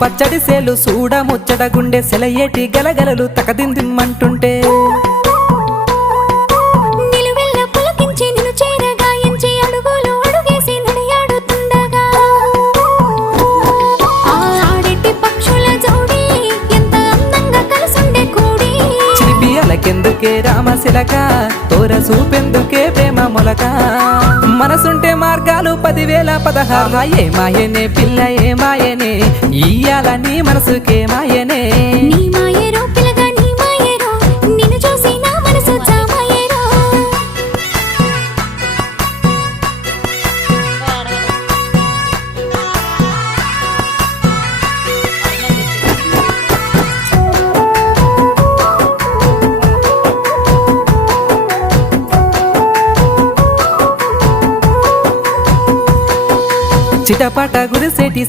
పచ్చడి సేలు సూడ ముచ్చట గుండె సెలయేటి గలగలలు తకదిందిమ్మంటుంటే నిలువెల్ల పులకించి నిన్ను చేరగాయించి అడుగులు అడుగేసి నడియాడుతుండగా ఆడెట్టి పక్షుల జోడి ఎంత అందంగా కలుసుండే కూడి చిలిపి అలకెందుకే రామశిలక తోర సూపెందుకే ప్రేమ మొలక మనసుంటే మార్గాలు 10,016 ఏ మాయనే పిల్ల ఏ మాయనే ఇయ్యాల నీ మనసుకే మాయనే నీ మాయేరో పిల్లగా నీ మాయేరో నిన్ను చూసి నా మనసు జామాయేరో చిటపట గురిసేటి